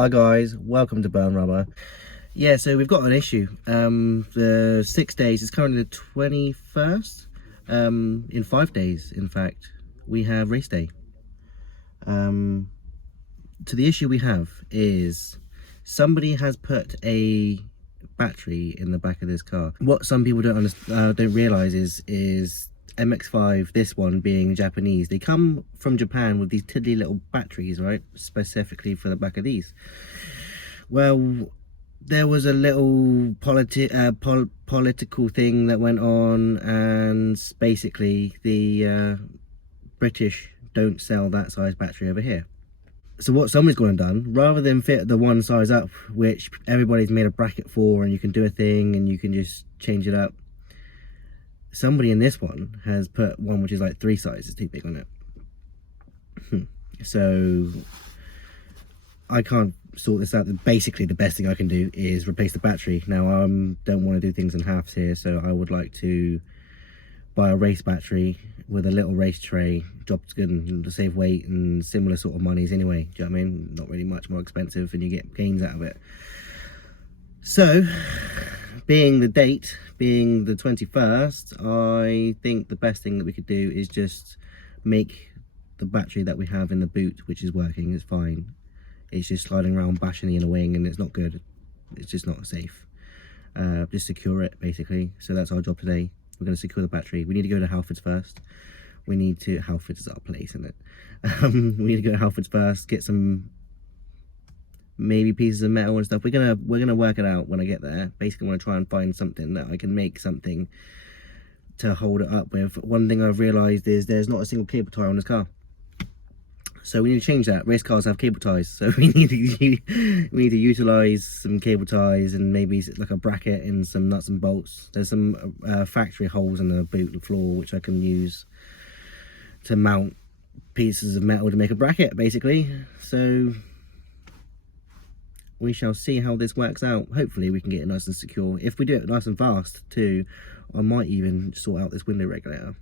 Hi guys, welcome to Burn Rubber. Yeah, so we've got an issue. The 6 days is currently the 21st. In 5 days, in fact, we have race day. So the issue we have is somebody has put a battery in the back of this car. What some people don't realize is MX-5, this one being Japanese, they come from Japan with these tiddly little batteries, right, specifically for the back of these. Well, there was a little political thing that went on, and basically the British don't sell that size battery over here. So what somebody's gone and done, rather than fit the one size up, which everybody's made a bracket for and you can do a thing and you can just change it up, somebody in this one has put one which is like 3 sizes too big on it. So I can't sort this out. Basically the best thing I can do is replace the battery. Now I don't want to do things in halves here, so I would like to buy a race battery with a little race tray. Job's good and to save weight and similar sort of monies anyway. Do you know what I mean? Not really much more expensive and you get gains out of it. So being the date being the 21st, I think the best thing that we could do is just make the battery that we have in the boot, which is working, is fine. It's just sliding around, bashing in a wing, and it's not good. It's just not safe. Just secure it, basically. So that's our job today. We're going to secure the battery. We need to go to Halfords first. Halfords is our place, isn't it? We need to go to Halfords first, get some maybe pieces of metal and stuff. We're gonna work it out when I get there. Basically, I want to try and find something that I can make something to hold it up with. One thing I've realised is there's not a single cable tie on this car. So we need to change that. Race cars have cable ties, so we need to utilise some cable ties and maybe like a bracket and some nuts and bolts. There's some factory holes in the boot floor which I can use to mount pieces of metal to make a bracket, basically. So we shall see how this works out. Hopefully we can get it nice and secure. If we do it nice and fast too, I might even sort out this window regulator.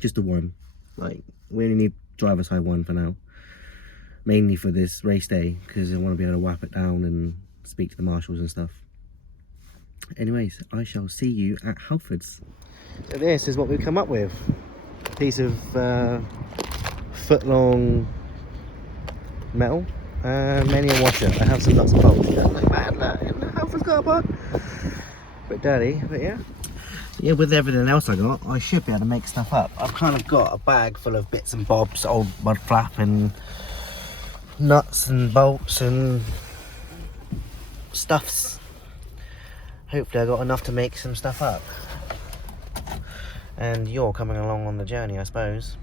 Just the one. Like, we only need driver's side one for now, mainly for this race day, because I want to be able to whap it down and speak to the marshals and stuff. Anyways, I shall see you at Halfords. So this is what we've come up with. A piece of foot-long metal, mainly a washer. I have some nuts and bolts. Don't look bad, look, in the Halfords car park. Bit dirty, but yeah. Yeah, with everything else I got, I should be able to make stuff up. I've kind of got a bag full of bits and bobs, old mud flap and nuts and bolts and stuffs. Hopefully I got enough to make some stuff up. And you're coming along on the journey, I suppose.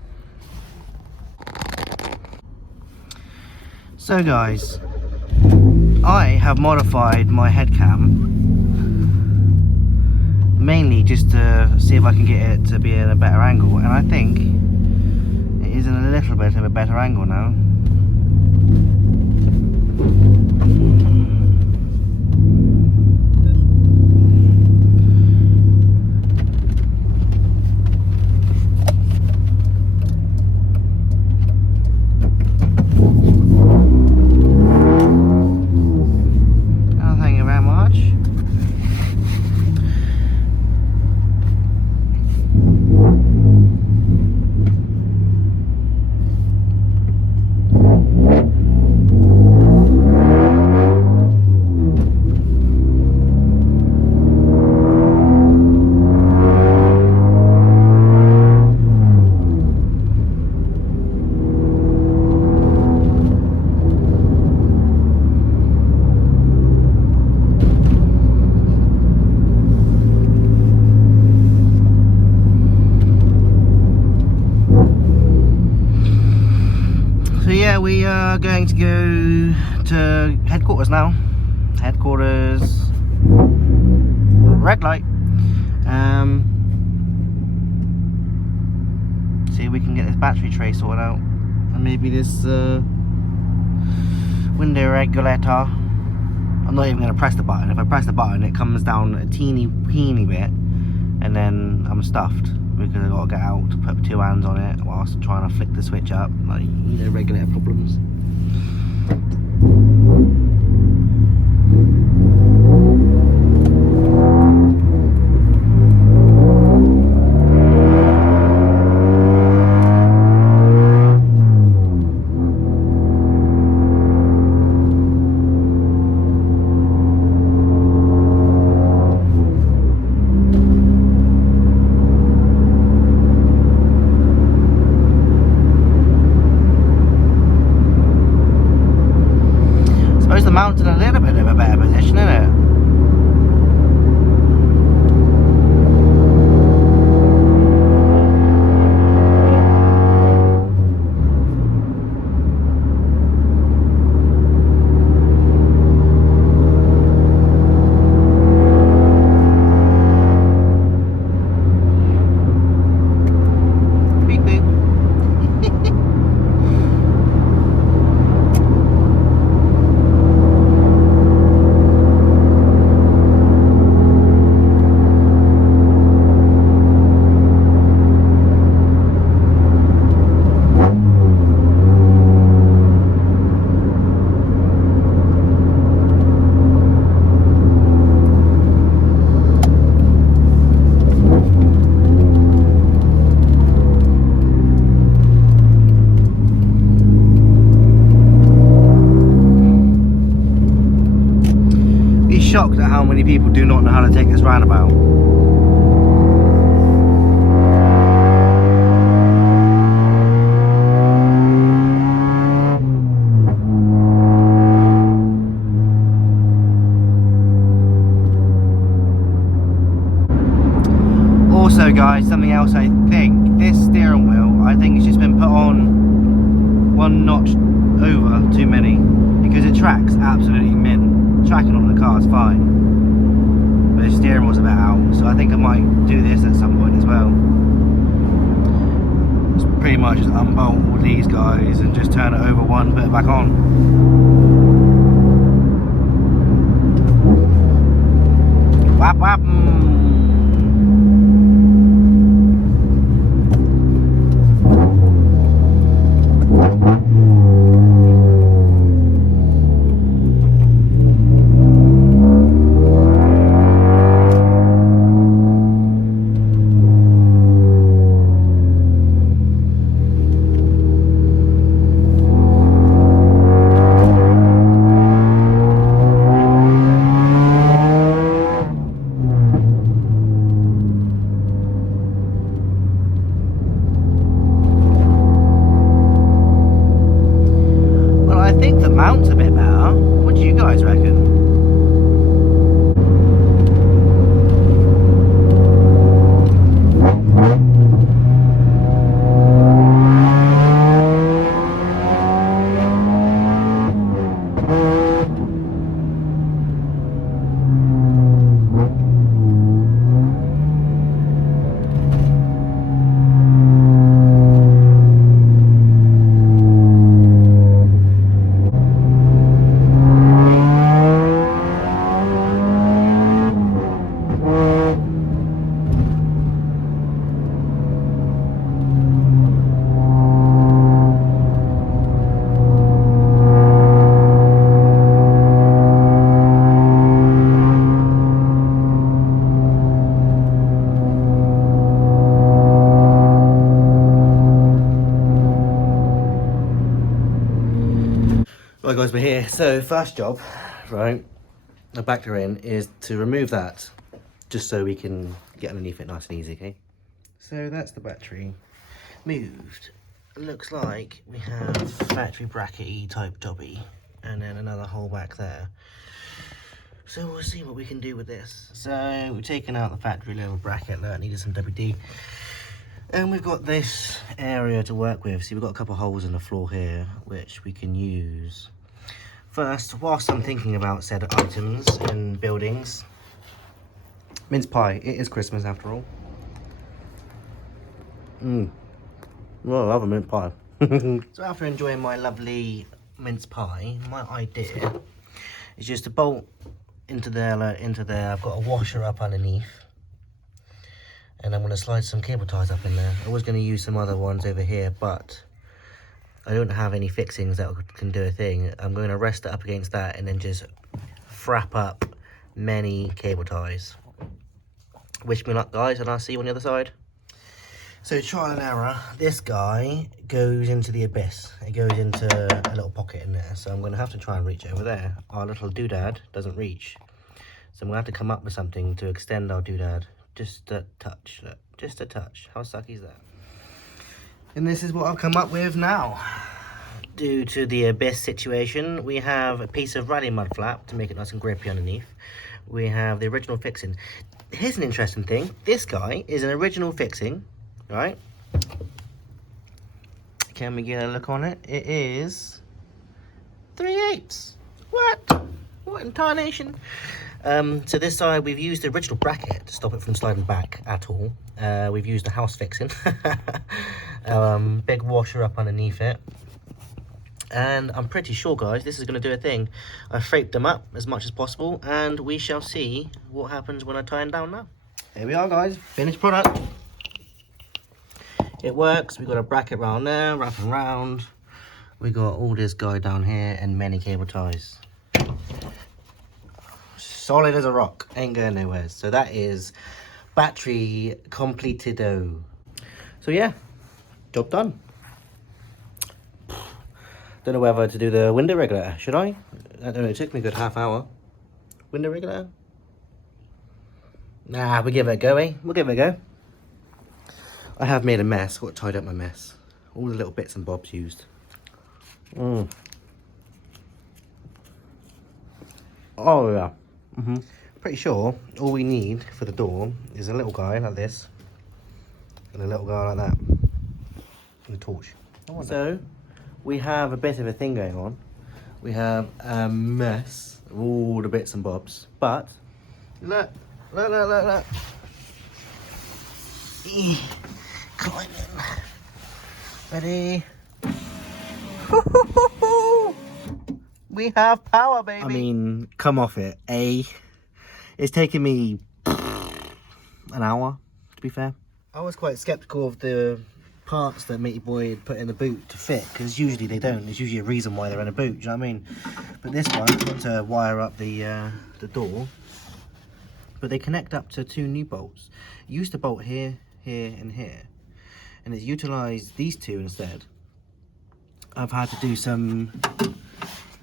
So guys, I have modified my head cam mainly just to see if I can get it to be at a better angle, and I think it is in a little bit of a better angle now. So yeah, we are going to go to headquarters now. Headquarters, red light. See if we can get this battery tray sorted out, and maybe this window regulator. I'm not even going to press the button. If I press the button, it comes down a teeny bit, and then I'm stuffed. because I've got to get out to put 2 hands on it whilst trying to flick the switch up, like, you know, regulator problems. suppose the mount's in a little bit of a better position, isn't it? Shocked at how many people do not know how to take this roundabout. Also guys, something else, I think this steering wheel, I think it's just been put on one notch over too many, because it tracks absolutely mint. Tracking on the car is fine, but the steering wheel's a bit out, so I think I might do this at some point as well. It's pretty much just unbolt all these guys and just turn it over one, put it back on. Whap whap. I think the mount's a bit better. What do you guys reckon? Right guys, we're here. So first job, right, the back door in is to remove that, just so we can get underneath it nice and easy, okay? So that's the battery moved. It looks like we have factory brackety type jobby, and then another hole back there. So we'll see what we can do with this. So we've taken out the factory little bracket that needed some WD. And we've got this area to work with. See, we've got a couple of holes in the floor here, which we can use. First, whilst I'm thinking about said items and buildings, mince pie. It is Christmas after all. Well, I love a mince pie. So after enjoying my lovely mince pie, my idea is just to bolt into there. I've got a washer up underneath, and I'm going to slide some cable ties up in there. I was going to use some other ones over here, but I don't have any fixings that can do a thing. I'm going to rest it up against that and then just frap up many cable ties. Wish me luck, guys, and I'll see you on the other side. So trial and error, this guy goes into the abyss. It goes into a little pocket in there, so I'm going to have to try and reach over there. Our little doodad doesn't reach, so I'm going to have to come up with something to extend our doodad. Just a touch, look, just a touch. How sucky is that? And this is what I've come up with now. due to the abyss situation, we have a piece of rally mud flap to make it nice and grippy underneath. We have the original fixing. Here's an interesting thing. This guy is an original fixing, right? Can we get a look on it? It is 3/8. What? What in tarnation? So this side we've used the original bracket to stop it from sliding back at all. We've used the house fixing. Big washer up underneath it. And I'm pretty sure, guys, this is going to do a thing. I've fraped them up as much as possible, and we shall see what happens when I tie them down now. Here we are, guys. Finished product. It works. We've got a bracket round there, wrapping round. We got all this guy down here and many cable ties. Solid as a rock. Ain't going nowhere. So that is battery completido. So yeah, job done. Don't know whether to do the window regulator. Should I? I don't know. It took me a good half hour. Window regulator? Nah, we'll give it a go, eh? We'll give it a go. I have made a mess. Got tied up my mess. All the little bits and bobs used. Oh yeah. Pretty sure all we need for the door is a little guy like this and a little guy like that and a torch. So we have a bit of a thing going on. We have a mess of all the bits and bobs, but look. Climb in. Ready? We have power, baby. I mean, come off it, eh? It's taken me an hour, to be fair. I was quite skeptical of the parts that Matey Boy had put in the boot to fit, because usually they don't. There's usually a reason why they're in a boot, do you know what I mean? But this one, I've got to wire up the door, but they connect up to 2 new bolts. It used to bolt here, here, and here, and it's utilised these 2 instead. I've had to do some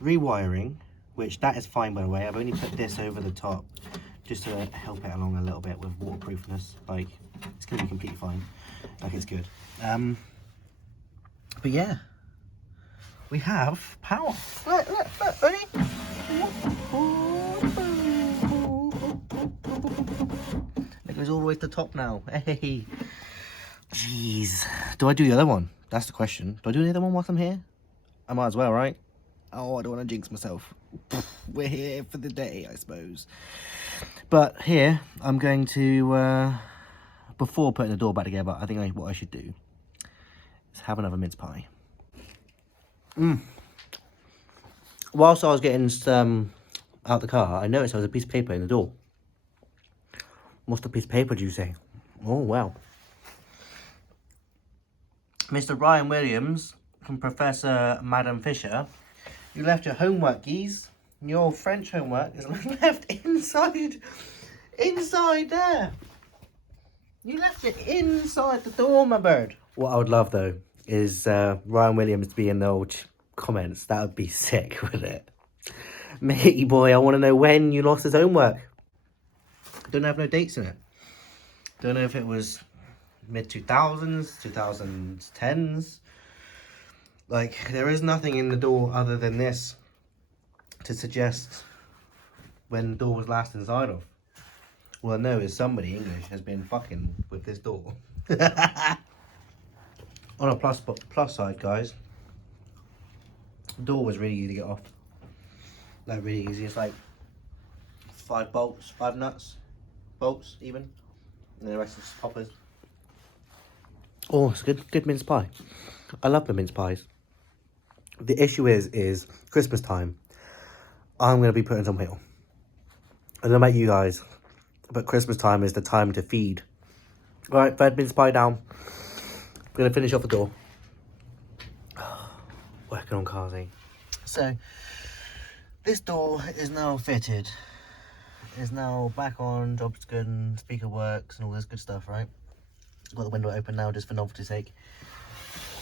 rewiring, which that is fine by the way. I've only put this over the top just to help it along a little bit with waterproofness. Like, it's gonna be completely fine. Like, it's good. But yeah, we have power. Look, ready? It goes all the way to the top now. Hey, jeez. Do I do the other one? That's the question. Do I do the other one whilst I'm here? I might as well, right? Oh, I don't want to jinx myself. We're here for the day, I suppose. But here, I'm going to, before putting the door back together, I think what I should do is have another mince pie. Whilst I was getting some out the car, I noticed there was a piece of paper in the door. What's the piece of paper, do you say? Oh, wow. Mr. Ryan Williams from Professor Madam Fisher, you left your homework, geez. Your French homework is left inside there. You left it inside the door, my bird. What I would love though is Ryan Williams to be in the old comments. That would be sick, wouldn't it? Matey boy, I want to know when you lost his homework. Don't have no dates in it. Don't know if it was mid-2000s, 2010s. Like, there is nothing in the door other than this to suggest when the door was last inside of. All I know is somebody English has been fucking with this door. On a plus side, guys, the door was really easy to get off. Like, really easy. It's like 5 bolts, 5 nuts, bolts even, and the rest is poppers. Oh, it's good mince pie. I love the mince pies. The issue is Christmas time. I'm going to be putting some weight on. I don't know about you guys, but Christmas time is the time to feed. Alright, third mince pie down. I'm going to finish off the door. Working on cars, eh? So, this door is now fitted. It's now back on, job's good, and speaker works, and all this good stuff, right? Got the window open now just for novelty's sake.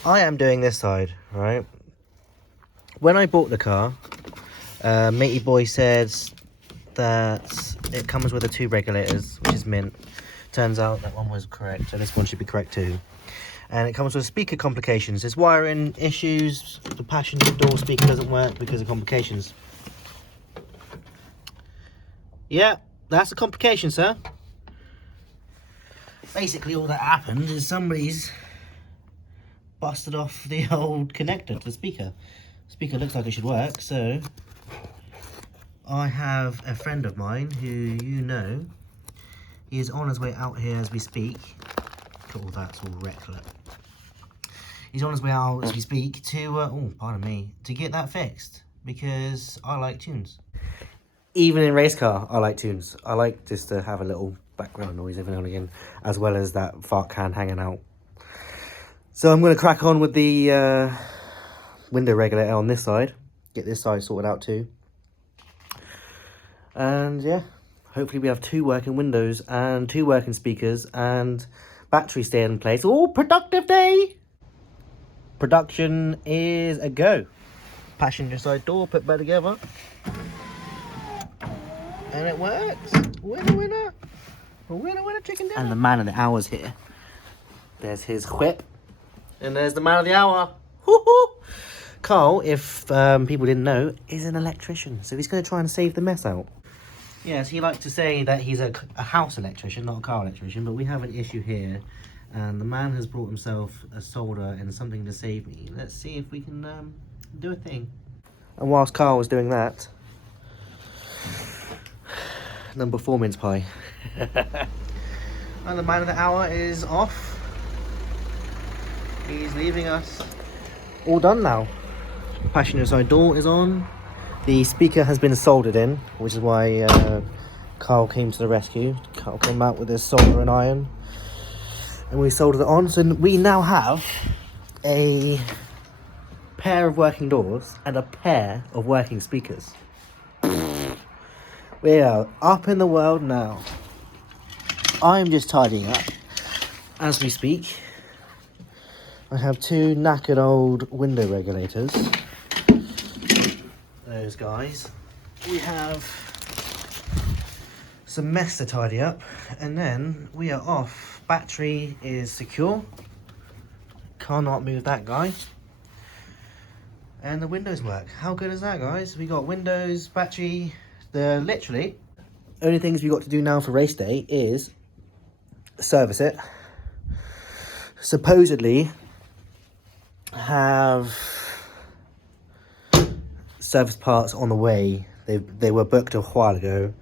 I am doing this side, right? When I bought the car, Matey Boy said that it comes with the 2 regulators, which is mint. Turns out that one was correct, so this one should be correct too. And it comes with speaker complications. There's wiring issues. The passenger door speaker doesn't work because of complications. Yeah, that's a complication, sir. Basically, all that happened is somebody's busted off the old connector to the speaker. The speaker looks like it should work, so I have a friend of mine who you know. He is on his way out here as we speak. Look at all that's all wrecked. He's on his way out as we speak to, oh, pardon me, to get that fixed because I like tunes. Even in race car, I like tunes. I like just to have a little background noise every now and again, as well as that fart can hanging out. So I'm going to crack on with the window regulator on this side. Get this side sorted out too. And yeah, hopefully we have 2 working windows and 2 working speakers and battery staying in place. Oh, productive day! Production is a go. Passenger side door put back together. And it works. Winner, winner. Winner, winner, chicken dinner. And the man of the hour's here. There's his whip. And there's the man of the hour. Woohoo! Karl, if people didn't know, is an electrician. So he's going to try and save the mess out. Yes, he likes to say that he's a house electrician, not a car electrician. But we have an issue here. And the man has brought himself a solder and something to save me. Let's see if we can do a thing. And whilst Karl was doing that, number 4 mince pie. And the man of the hour is off. He's leaving us. All done now. Passenger side door is on. The speaker has been soldered in, which is why Karl came to the rescue. Karl came out with his solder and iron. And we soldered it on. So we now have a pair of working doors and a pair of working speakers. We are up in the world now. I'm just tidying up as we speak. I have 2 knackered old window regulators. Those guys. We have some mess to tidy up, and then we are off. Battery is secure. Cannot move that guy. And the windows work. How good is that, guys? We got windows, battery. The literally only things we got to do now for race day is service it. Supposedly have service parts on the way. They were booked a while ago.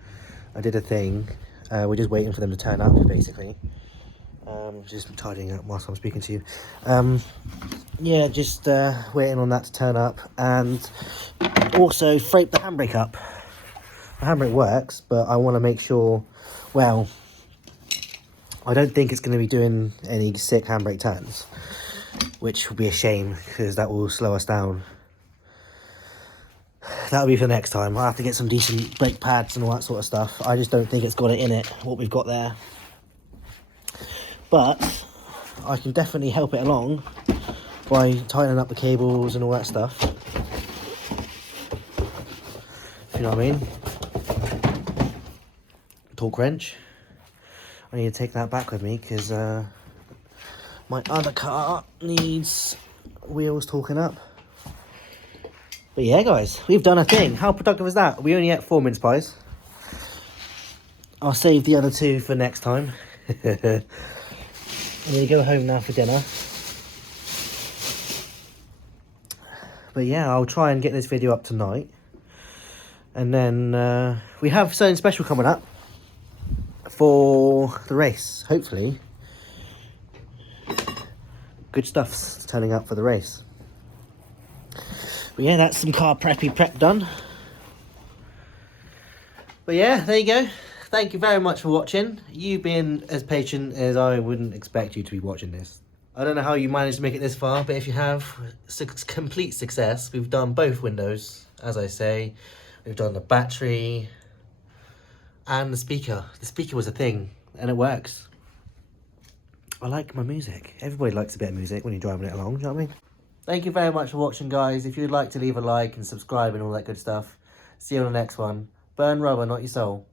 I did a thing. We're just waiting for them to turn up, basically. Just tidying up whilst I'm speaking to you. Yeah, just waiting on that to turn up, and also freight the handbrake up. The handbrake works, but I want to make sure, well, I don't think it's going to be doing any sick handbrake turns, which will be a shame because that will slow us down. That'll be for next time. I'll have to get some decent brake pads and all that sort of stuff. I just don't think it's got it in it, what we've got there. But I can definitely help it along by tightening up the cables and all that stuff. If you know what I mean. Torque wrench. I need to take that back with me because my other car needs wheels torquing up. But yeah, guys, we've done a thing. How productive is that? We only ate 4 mince pies. I'll save the other 2 for next time. I'm going to go home now for dinner. But yeah, I'll try and get this video up tonight. And then we have something special coming up for the race, hopefully. Good stuff's turning up for the race. But yeah, that's some car prep done. But yeah, there you go. Thank you very much for watching. You've been as patient as I wouldn't expect you to be watching this. I don't know how you managed to make it this far, but if you have, complete success. We've done both windows, as I say. We've done the battery and the speaker. The speaker was a thing, and it works. I like my music. Everybody likes a bit of music when you're driving it along, do you know what I mean? Thank you very much for watching, guys. If you'd like to leave a like and subscribe and all that good stuff, see you on the next one. Burn rubber, not your soul.